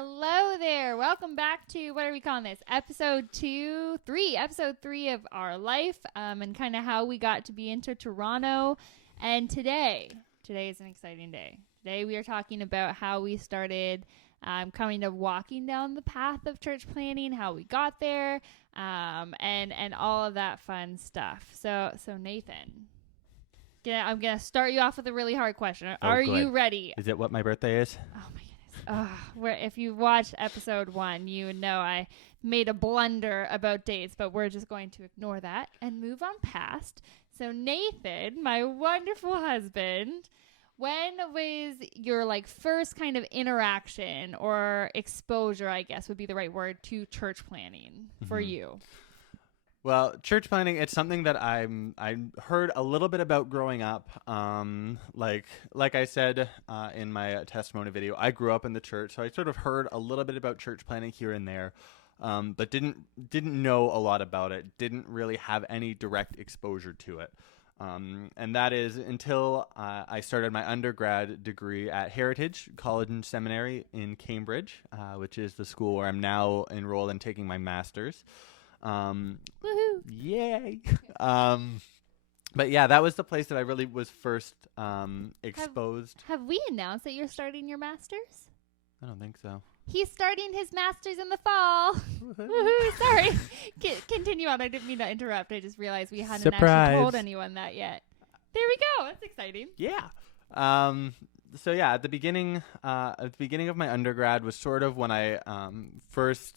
Hello there. Welcome back to, what are we calling this? Episode 3 of our life, and kind of how we got to be into Toronto. And today is an exciting day. Today we are talking about how we started kind of walking down the path of church planting, how we got there, and all of that fun stuff. So Nathan, I'm going to start you off with a really hard question. Are you ready? Is it what my birthday is? Oh, my if you watched episode 1, you would know I made a blunder about dates, but we're just going to ignore that and move on past. So Nathan, my wonderful husband, when was your first kind of interaction or exposure, I guess would be the right word, to church planning for you? Well, church planting, it's something that I heard a little bit about growing up. Like I said in my testimony video, I grew up in the church, so I sort of heard a little bit about church planting here and there, but didn't know a lot about it, didn't really have any direct exposure to it. And that is until I started my undergrad degree at Heritage College and Seminary in Cambridge, which is the school where I'm now enrolled in taking my master's. Woohoo! Yay! But yeah, that was the place that I really was first exposed. Have we announced that you're starting your master's? I don't think so. He's starting his master's in the fall. Woohoo! Sorry. Continue on. I didn't mean to interrupt. I just realized we hadn't actually told anyone that yet. There we go. That's exciting. Yeah. So yeah, at the beginning of my undergrad was sort of when I first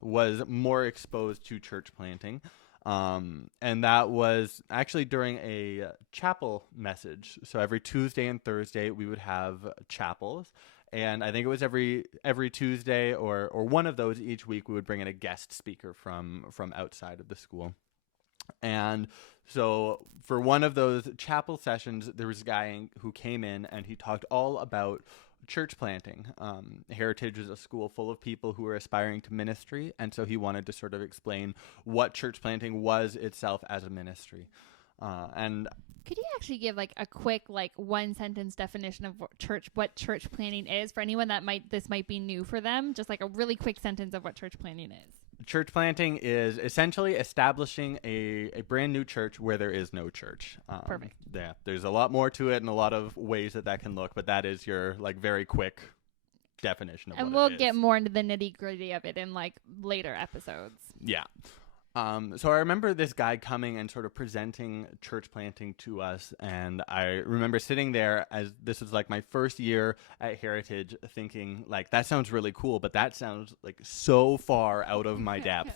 was more exposed to church planting. And that was actually during a chapel message. So every Tuesday and Thursday we would have chapels. And I think it was every Tuesday or one of those each week we would bring in a guest speaker from outside of the school. And so for one of those chapel sessions, there was a guy who came in and he talked all about church planting. Heritage is a school full of people who were aspiring to ministry, and so he wanted to sort of explain what church planting was itself as a ministry. And could you actually give a quick one sentence definition of what church planting is for anyone that might be new for them? Just a really quick sentence of what church planting is. Church planting is essentially establishing a brand new church where there is no church. Perfect. Yeah, there's a lot more to it and a lot of ways that can look, but that is your very quick definition of and what it is. And we'll get more into the nitty-gritty of it in later episodes. Yeah. So I remember this guy coming and sort of presenting church planting to us, and I remember sitting there as this was my first year at Heritage thinking that sounds really cool, but that sounds so far out of my depth.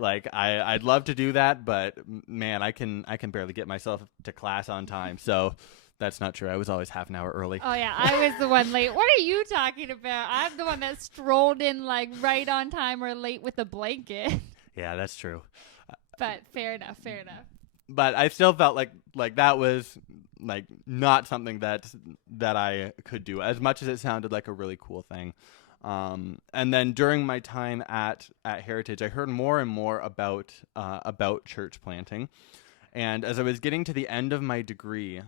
I'd love to do that, but man, I can barely get myself to class on time. So that's not true. I was always half an hour early. Oh yeah, I was the one late. What are you talking about? I'm the one that strolled in right on time or late with a blanket. Yeah, that's true. But fair enough. But I still felt like that was not something that I could do, as much as it sounded like a really cool thing. And then during my time at Heritage, I heard more and more about church planting. And as I was getting to the end of my degree,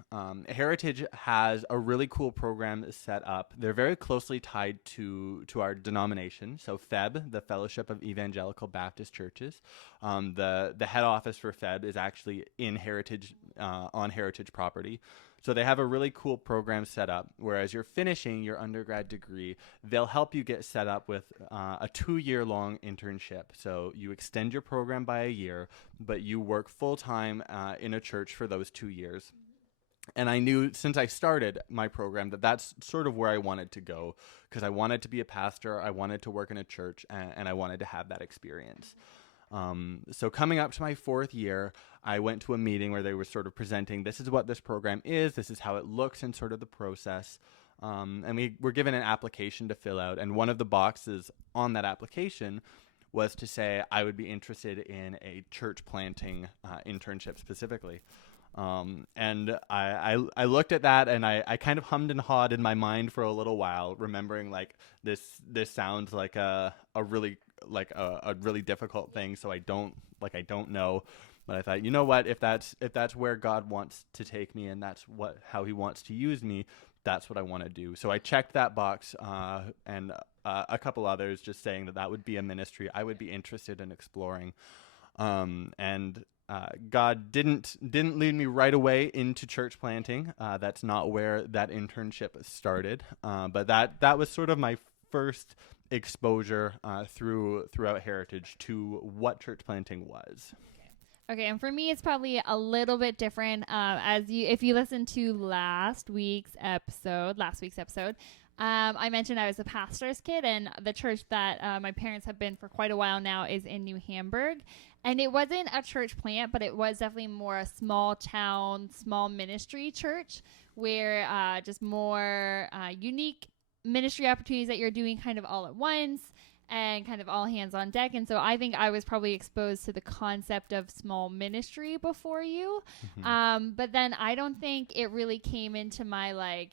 Heritage has a really cool program set up. They're very closely tied to our denomination. So FEB, the Fellowship of Evangelical Baptist Churches, the head office for FEB is actually in Heritage, on Heritage property. So they have a really cool program set up where as you're finishing your undergrad degree, they'll help you get set up with a 2-year-long internship. So you extend your program by a year, but you work full-time in a church for those 2 years. And I knew since I started my program that that's sort of where I wanted to go, because I wanted to be a pastor, I wanted to work in a church, and I wanted to have that experience. So coming up to my 4th year, I went to a meeting where they were sort of presenting, this is what this program is, this is how it looks in sort of the process. And we were given an application to fill out. And one of the boxes on that application was to say I would be interested in a church planting internship specifically. And I looked at that and I kind of hummed and hawed in my mind for a little while, remembering this sounds like a really difficult thing. So I don't know, but I thought, you know what, if that's where God wants to take me and that's how he wants to use me, that's what I want to do. So I checked that box, and a couple others, just saying that would be a ministry I would be interested in exploring. And God didn't lead me right away into church planting. That's not where that internship started. But that was sort of my first exposure throughout Heritage to what church planting was. Okay, and for me, it's probably a little bit different. If you listen to last week's episode, I mentioned I was a pastor's kid, and the church that my parents have been for quite a while now is in New Hamburg. And it wasn't a church plant, but it was definitely more a small town, small ministry church where just more unique ministry opportunities that you're doing kind of all at once and kind of all hands on deck. And so I think I was probably exposed to the concept of small ministry before you. Mm-hmm. But then I don't think it really came into my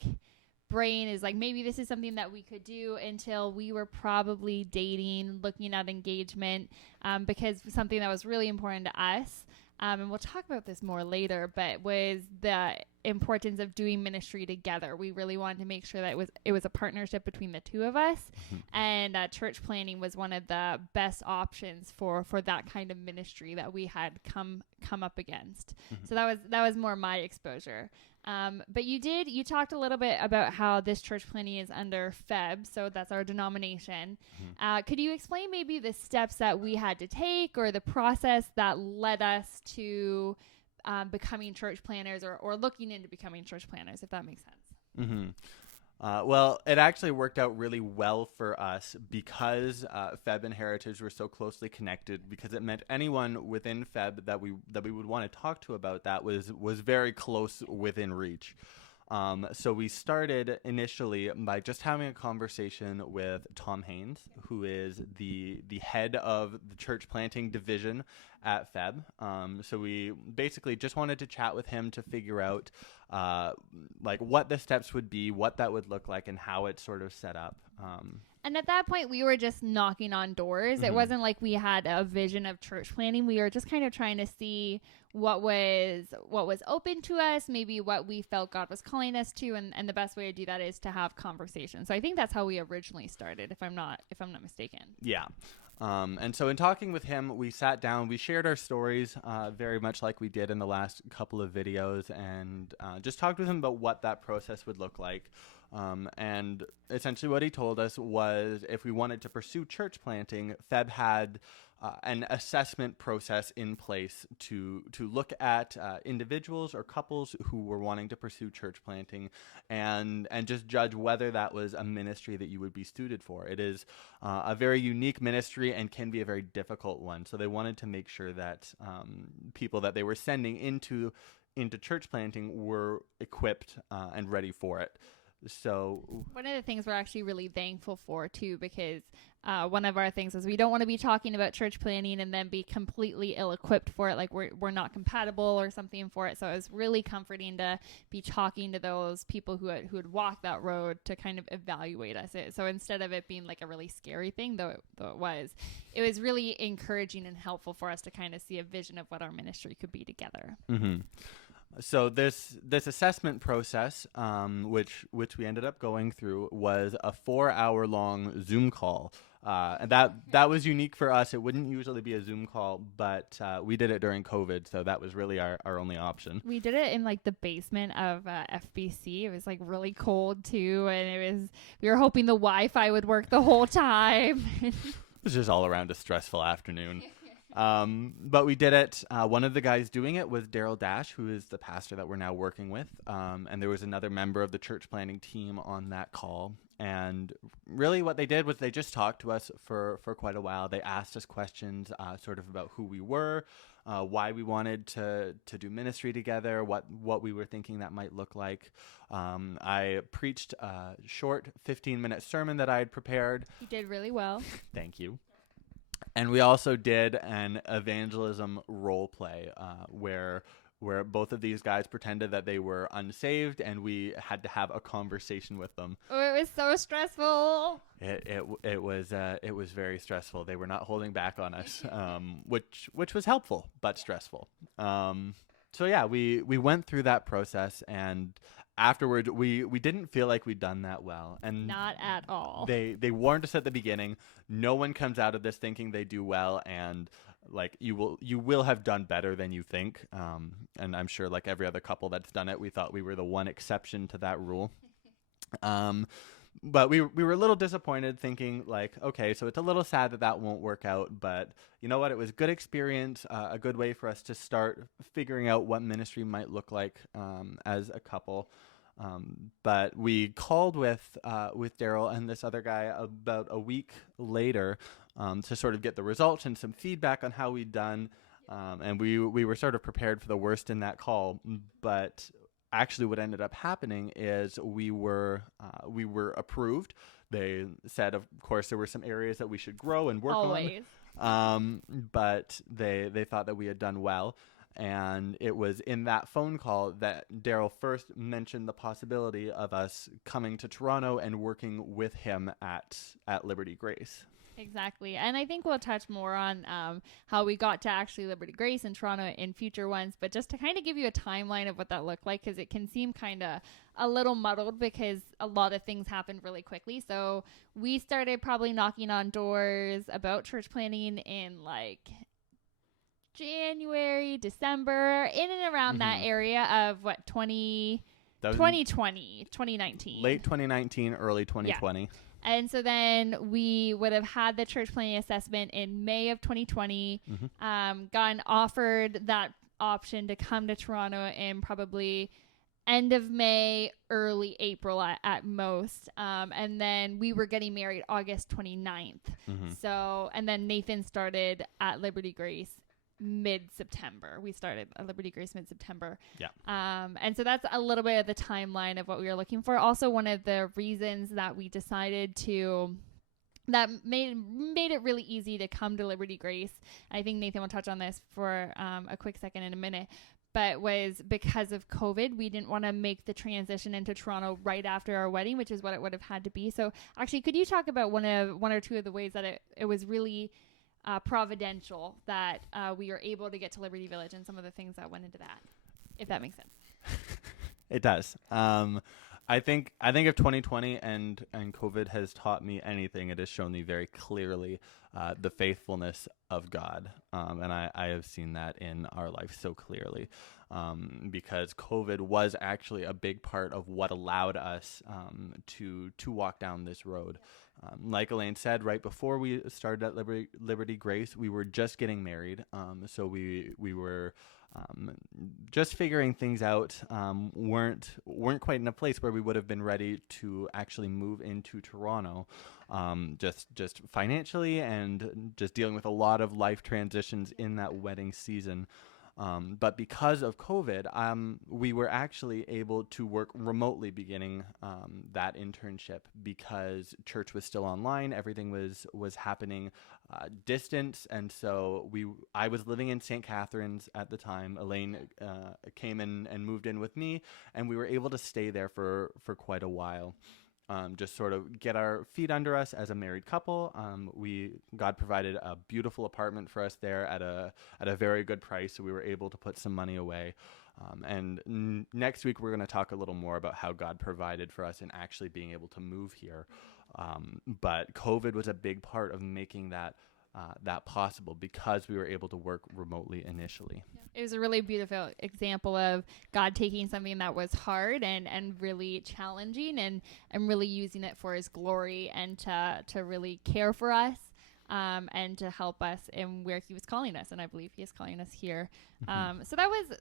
brain is maybe this is something that we could do until we were probably dating, looking at engagement, because something that was really important to us, and we'll talk about this more later, but was the importance of doing ministry together. We really wanted to make sure that it was a partnership between the two of us, and church planning was one of the best options for that kind of ministry that we had come up against. So that was more my exposure. But you talked a little bit about how this church planting is under FEB, so that's our denomination. Could you explain maybe the steps that we had to take or the process that led us to becoming church planners or looking into becoming church planners, if that makes sense? Mm-hmm. Well, it actually worked out really well for us because FEB and Heritage were so closely connected, because it meant anyone within FEB that we would want to talk to about that was very close within reach. So we started initially by just having a conversation with Tom Haynes, who is the head of the church planting division at FEB. So we basically just wanted to chat with him to figure out what the steps would be, what that would look like, and how it's sort of set up. And at that point, we were just knocking on doors. It wasn't like we had a vision of church planting. We were just kind of trying to see what was open to us, maybe what we felt God was calling us to, and the best way to do that is to have conversations. So I think that's how we originally started, if I'm not mistaken. Yeah. And so in talking with him, we sat down, we shared our stories very much like we did in the last couple of videos, and just talked with him about what that process would look like. And essentially what he told us was if we wanted to pursue church planting, FEB had an assessment process in place to look at individuals or couples who were wanting to pursue church planting and just judge whether that was a ministry that you would be suited for. It is a very unique ministry and can be a very difficult one. So they wanted to make sure that people that they were sending into church planting were equipped and ready for it. So one of the things we're actually really thankful for too, because one of our things is we don't want to be talking about church planning and then be completely ill-equipped for it, like we're not compatible or something for it. So it was really comforting to be talking to those people who had walked that road to kind of evaluate us. So instead of it being like a really scary thing, though it was really encouraging and helpful for us to kind of see a vision of what our ministry could be together. Mm-hmm. So this assessment process, which we ended up going through, was a 4-hour-long Zoom call. And that was unique for us. It wouldn't usually be a Zoom call, but we did it during COVID, so that was really our only option. We did it in the basement of FBC. It was really cold too, and we were hoping the Wi-Fi would work the whole time. It was just all around a stressful afternoon. But we did it. One of the guys doing it was Daryl Dash, who is the pastor that we're now working with. And there was another member of the church planning team on that call. And really what they did was they just talked to us for quite a while. They asked us questions sort of about who we were, why we wanted to do ministry together, what we were thinking that might look like. I preached a short 15-minute sermon that I had prepared. You did really well. Thank you. And we also did an evangelism role play where both of these guys pretended that they were unsaved, and we had to have a conversation with them. Oh, it was so stressful. It was very stressful. They were not holding back on us, which was helpful but stressful. So yeah, we went through that process, and afterwards, we didn't feel like we'd done that well, and Not at all. They warned us at the beginning. No one comes out of this thinking they do well, and like you will have done better than you think. And I'm sure, like every other couple that's done it, we thought we were the one exception to that rule. But we were a little disappointed, thinking like, okay, so it's a little sad that won't work out. But you know what? It was a good experience, a good way for us to start figuring out what ministry might look like as a couple. But we called with Daryl and this other guy about a week later to sort of get the results and some feedback on how we'd done. And we were sort of prepared for the worst in that call. But actually what ended up happening is we were approved. They said, of course, there were some areas that we should grow and work on. But they thought that we had done well. And it was in that phone call that Daryl first mentioned the possibility of us coming to Toronto and working with him at Liberty Grace. Exactly. And I think we'll touch more on how we got to actually Liberty Grace in Toronto in future ones. But just to kind of give you a timeline of what that looked like, because it can seem kind of a little muddled because a lot of things happened really quickly. So we started probably knocking on doors about church planning in like January, December, in and around that area of 2019. Late 2019, early 2020. Yeah. And so then we would have had the church planning assessment in May of 2020, gotten offered that option to come to Toronto in probably end of May, early April at most. And then we were getting married August 29th. So, and then Nathan started at Liberty Grace mid-September. We started at Liberty Grace mid-September. Yeah. And so that's a little bit of the timeline of what we were looking for. Also, one of the reasons that we decided that made it really easy to come to Liberty Grace, I think Nathan will touch on this for a quick second in a minute, but was because of COVID. We didn't want to make the transition into Toronto right after our wedding, which is what it would have had to be. So actually, could you talk about one or two of the ways that it was really providential that we were able to get to Liberty Village and some of the things that went into that, if that makes sense? It does. I think if 2020 and COVID has taught me anything, it has shown me very clearly the faithfulness of God. And I have seen that in our life so clearly, because COVID was actually a big part of what allowed us to walk down this road. Like Elaine said, right before we started at Liberty Grace, we were just getting married. So we were just figuring things out, weren't quite in a place where we would have been ready to actually move into Toronto, just financially and just dealing with a lot of life transitions in that wedding season. But because of COVID, we were actually able to work remotely beginning that internship because church was still online. Everything was happening distance. And so I was living in St. Catharines at the time. Elaine came in and moved in with me, and we were able to stay there for quite a while. Just sort of get our feet under us as a married couple. God provided a beautiful apartment for us there at a very good price, so we were able to put some money away. And next week we're going to talk a little more about how God provided for us in actually being able to move here. But COVID was a big part of making that possible because we were able to work remotely initially. It was a really beautiful example of God taking something that was hard and really challenging and really using it for his glory and to really care for us and to help us in where he was calling us. And I believe he is calling us here. So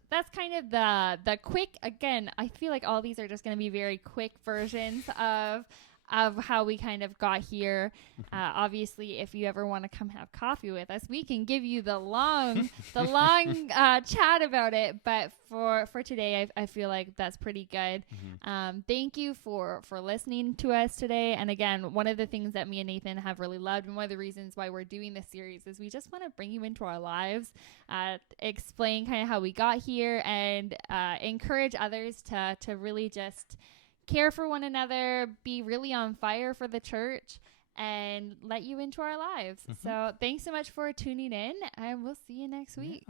that's kind of the quick, again, I feel like all these are just going to be very quick versions of how we kind of got here. Obviously, if you ever want to come have coffee with us, we can give you the long chat about it. But for today, I feel like that's pretty good. Thank you for listening to us today. And again, one of the things that me and Nathan have really loved, and one of the reasons why we're doing this series, is we just want to bring you into our lives, explain kind of how we got here, and encourage others to really just care for one another, be really on fire for the church, and let you into our lives. So thanks so much for tuning in, and we'll see you next week.